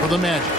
for the Magic.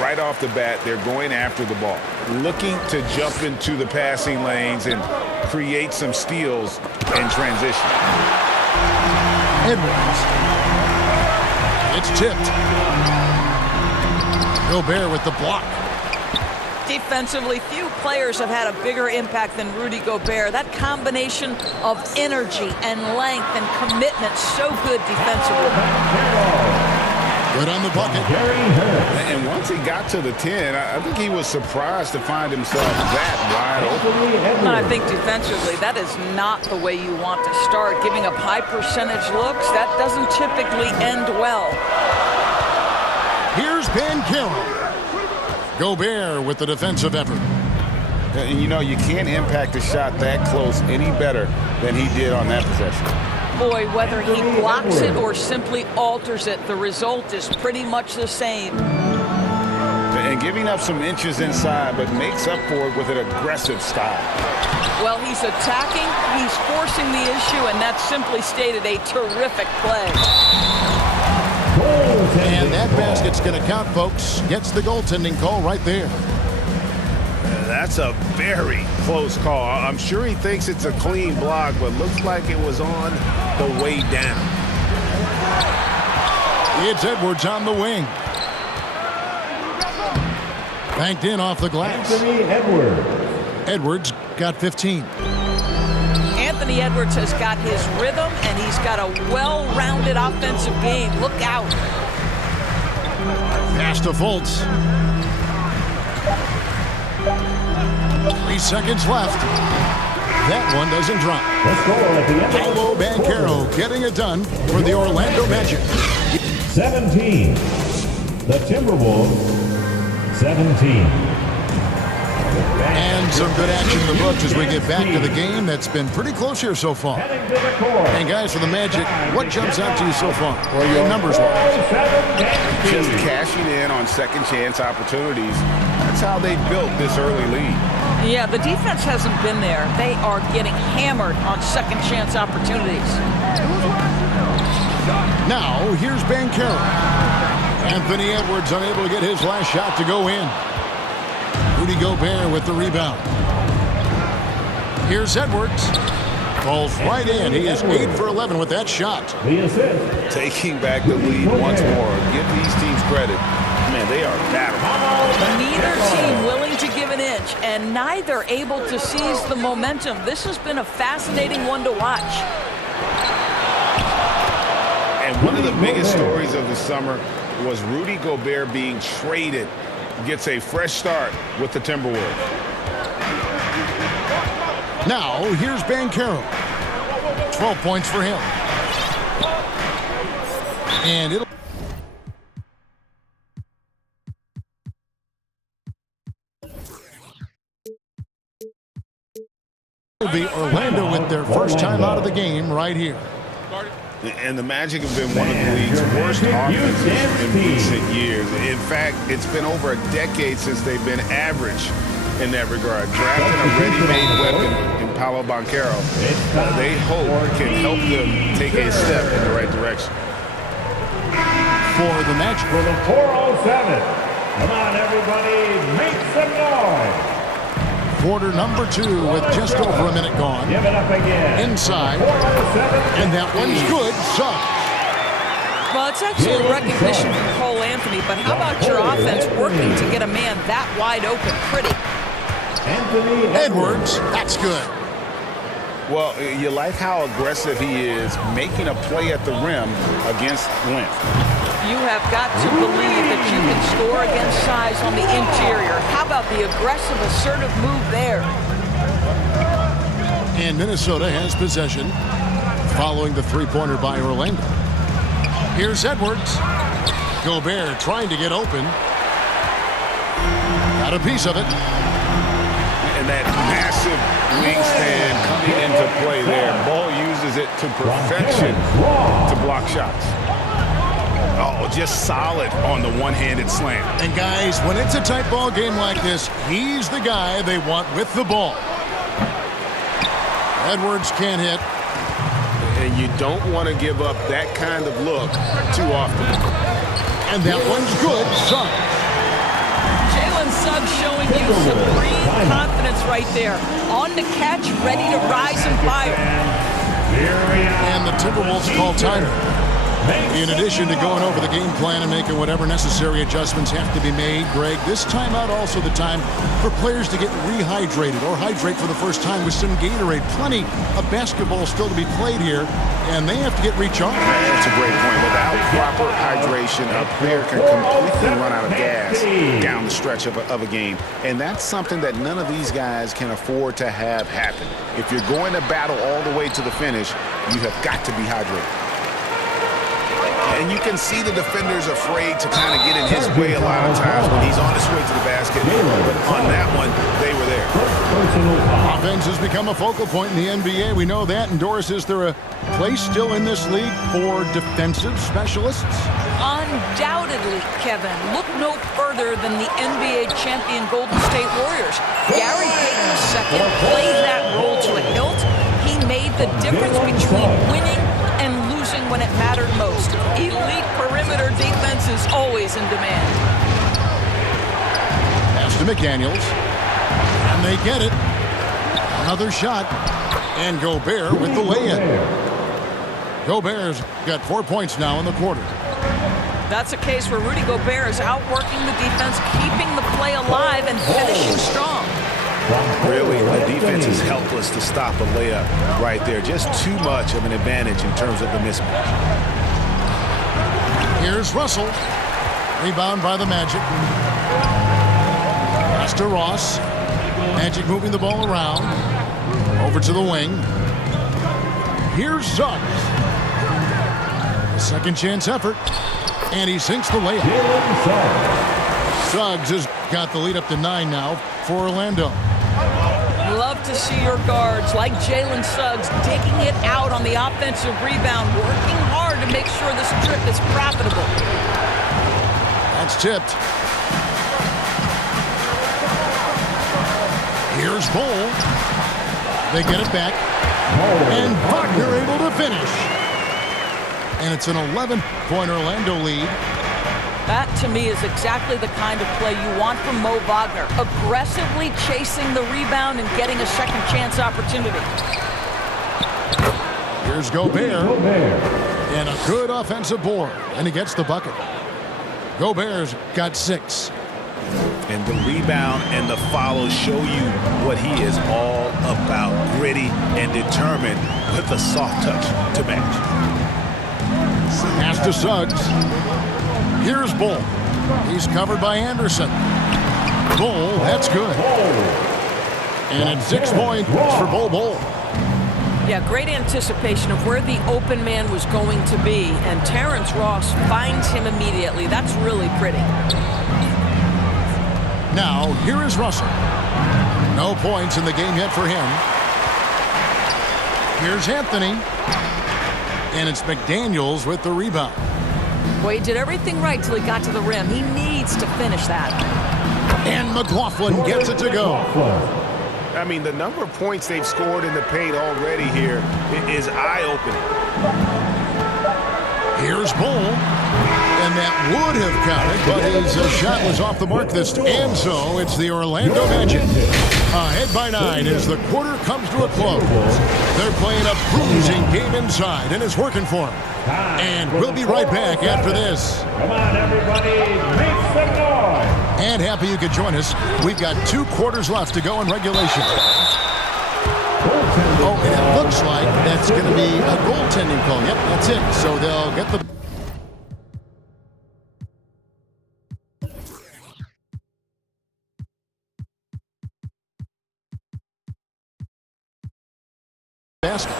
Right off the bat, they're going after the ball, looking to jump into the passing lanes and create some steals in transition. Edwards. It's tipped. Gobert with the block. Defensively, few players have had a bigger impact than Rudy Gobert. That combination of energy and length and commitment, so good defensively. Good on the bucket. And once he got to the 10, I think he was surprised to find himself that wide open. I think defensively, that is not the way you want to start. Giving up high percentage looks, that doesn't typically end well. Here's Banchero. Gobert with the defensive effort. And you know, you can't impact a shot that close any better than he did on that possession. Boy, whether he blocks it or simply alters it, the result is pretty much the same. And giving up some inches inside, but makes up for it with an aggressive style. Well, he's attacking, he's forcing the issue, and that's simply stated a terrific play. And that basket's going to count, folks. Gets the goaltending call right there. That's a very close call. I'm sure he thinks it's a clean block, but looks like it was on the way down. It's Edwards on the wing. Banked in off the glass. Anthony Edwards. Edwards got 15. Anthony Edwards has got his rhythm, and he's got a well-rounded offensive game. Look out. Pass to Fultz. 3 seconds left. That one doesn't drop. The score at the end. Paolo Banchero getting it done for the Orlando Magic. 17. The Timberwolves. 17. And some good action in the books as we get back to the game that's been pretty close here so far. And guys, for the Magic, what jumps out to you so far? Or your numbers-wise? Just cashing in on second chance opportunities. That's how they built this early lead. Yeah, the defense hasn't been there. They are getting hammered on second chance opportunities. Now, here's Banchero. Anthony Edwards unable to get his last shot to go in. Rudy Gobert with the rebound. Here's Edwards. Falls right in. He is 8 for 11 with that shot. The assist. Taking back the lead once more. Give these teams credit. Man, they are battling. Neither team willing to give an inch, and neither able to seize the momentum. This has been a fascinating one to watch. And one of the biggest stories of the summer was Rudy Gobert being traded. Gets a fresh start with the Timberwolves. Now, here's Banchero. 12 points for him. And it'll be Orlando with their first time out of the game right here. And the Magic have been one of the league's worst offenses in recent years. In fact, it's been over a decade since they've been average in that regard. Drafting a ready-made weapon in Paolo Banchero, they hope can help them take a step in the right direction. For the Magic. For the 407. Come on, everybody, make some noise. Quarter number 2 with just over a minute gone. Give it up again. Inside. And that one's good. Sucks. Well, it's actually a recognition from Cole Anthony, but how about your offense working to get a man that wide open pretty? Anthony Edwards. That's good. Well, you like how aggressive he is making a play at the rim against length. You have got to believe that you can score against size on the interior. How about the aggressive, assertive move there? And Minnesota has possession following the three-pointer by Orlando. Here's Edwards. Gobert trying to get open. Got a piece of it. And that massive wingspan coming into play there. Ball uses it to perfection to block shots. Oh, just solid on the one-handed slam. And guys, when it's a tight ball game like this, he's the guy they want with the ball. Edwards can't hit. And you don't want to give up that kind of look too often. And that one's good. Suggs. Jalen Suggs showing you supreme confidence right there. On the catch, ready to rise and fire. And the Timberwolves call timeout. In addition to going over the game plan and making whatever necessary adjustments have to be made, Greg, this timeout also the time for players to get rehydrated or hydrate for the first time with some Gatorade. Plenty of basketball still to be played here, and they have to get recharged. That's a great point. Without proper hydration, a player can completely run out of gas down the stretch of a game. And that's something that none of these guys can afford to have happen. If you're going to battle all the way to the finish, you have got to be hydrated. And you can see the defenders afraid to kind of get in his way a lot of times when he's on his way to the basket. But on that one, they were there. Offense has become a focal point in the NBA. We know that. And Doris, is there a place still in this league for defensive specialists? Undoubtedly, Kevin. Look no further than the NBA champion Golden State Warriors. Gary Payton II played that role to a hilt. He made the difference between winning and losing when it mattered most. Elite perimeter defense is always in demand. Pass to McDaniels. And they get it. Another shot. And Gobert with the lay-in. Gobert's got 4 points now in the quarter. That's a case where Rudy Gobert is outworking the defense, keeping the play alive and finishing strong. Really, the defense is helpless to stop a layup right there. Just too much of an advantage in terms of the mismatch. Here's Russell. Rebound by the Magic. Pass to Ross. Magic moving the ball around. Over to the wing. Here's Suggs. A second chance effort. And he sinks the layup. Suggs has got the lead up to 9 now for Orlando. Love to see your guards like Jalen Suggs digging it out on the offensive rebound, working hard to make sure this trip is profitable. That's tipped. Here's Bull. They get it back. And Wagner able to finish. And it's an 11-point Orlando lead. That, to me, is exactly the kind of play you want from Mo Wagner. Aggressively chasing the rebound and getting a second chance opportunity. Here's Gobert. And a good offensive board. And he gets the bucket. Gobert's got 6. And the rebound and the follow show you what he is all about. Gritty and determined with a soft touch to match. Pass to Suggs. Here's Bull. He's covered by Anderson. Bull, that's good. And it's 6 points for Bull. Yeah, great anticipation of where the open man was going to be. And Terrence Ross finds him immediately. That's really pretty. Now, here is Russell. No points in the game yet for him. Here's Anthony. And it's McDaniels with the rebound. Well, he did everything right till he got to the rim. He needs to finish that. And McLaughlin gets it to go. I mean, the number of points they've scored in the paint already here is eye-opening. Here's Bull. And that would have counted, but his shot was off the mark this time. And so it's the Orlando Magic. Ahead by 9 as the quarter comes to a close. They're playing a bruising game inside, and it's working for them. And we'll be right back after this. Come on, everybody, make some noise. And happy you could join us. We've got 2 quarters left to go in regulation. Oh, and it looks like that's going to be a goaltending call. Yep, that's it. So they'll get the... basket.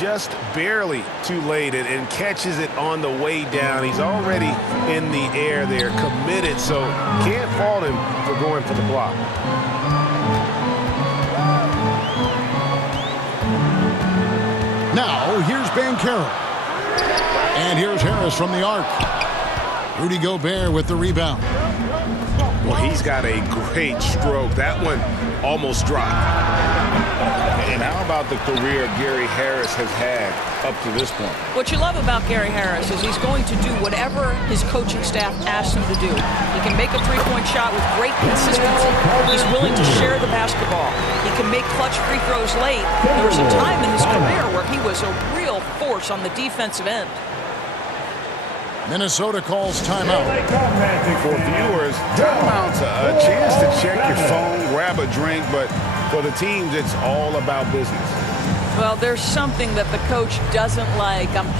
Just barely too late and catches it on the way down. He's already in the air there, committed, so can't fault him for going for the block. Now, here's Banchero. And here's Harris from the arc. Rudy Gobert with the rebound. Well, he's got a great stroke. That one almost dropped. And how about the career Gary Harris has had up to this point? What you love about Gary Harris is he's going to do whatever his coaching staff asks him to do. He can make a three-point shot with great consistency. He's willing to share the basketball. He can make clutch free throws late. There was a time in his career where he was a real force on the defensive end. Minnesota calls timeout. For viewers, timeout's a chance to check your phone, grab a drink, but for the teams, it's all about business. Well, there's something that the coach doesn't like. I'm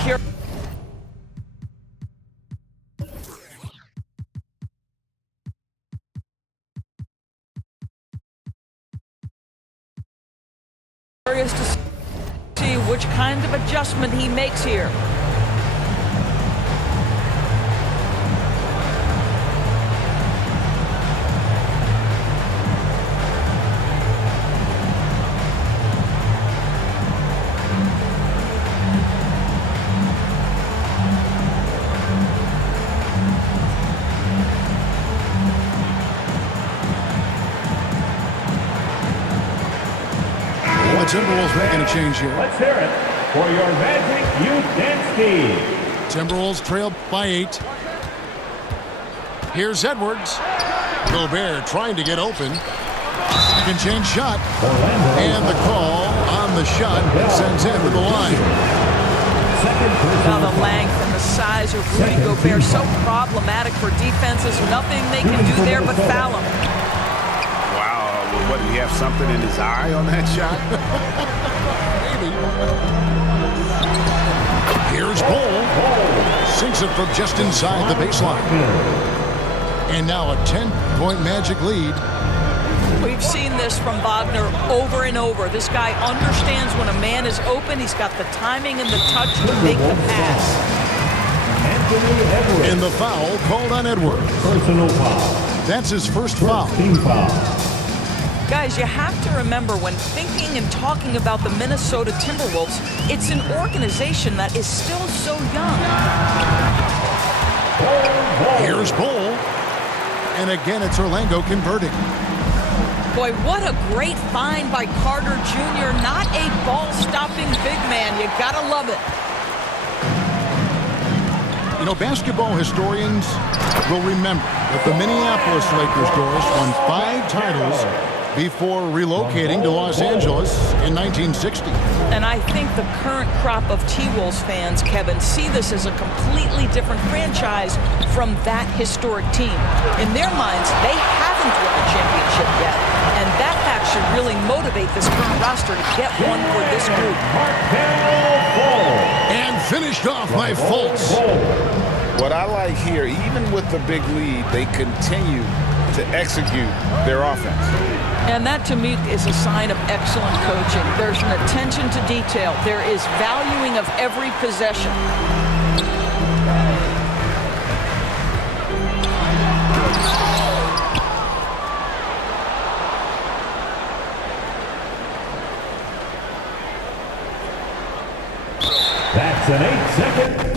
curious to see which kind of adjustment he makes here. Timberwolves making a change here. Let's hear it for your Magic Udinski. Timberwolves trailed by 8. Here's Edwards. Gobert trying to get open. Second chance shot. And the call on the shot sends him to the line. Now the length and the size of Rudy Gobert so problematic for defenses. Nothing they can do there but foul him. What, did he have something in his eye on that shot? Maybe. Here's Bol. Sinks it from just inside the baseline. And now a 10-point Magic lead. We've seen this from Wagner over and over. This guy understands when a man is open. He's got the timing and the touch to make the pass. And the foul called on Edwards. Personal foul. That's his first foul. Team foul. Guys, you have to remember when thinking and talking about the Minnesota Timberwolves, it's an organization that is still so young. Here's Bol. And again, it's Orlando converting. Boy, what a great find by Carter Jr. Not a ball-stopping big man. You gotta love it. You know, basketball historians will remember that the Minneapolis Lakers Doris won 5 titles before relocating to Los Angeles in 1960. And I think the current crop of T-Wolves fans, Kevin, see this as a completely different franchise from that historic team. In their minds, they haven't won a championship yet. And that fact should really motivate this current roster to get one for this group. And finished off by Fultz. What I like here, even with the big lead, they continue to execute their offense. And that, to me, is a sign of excellent coaching. There's an attention to detail. There is valuing of every possession. That's an 8-second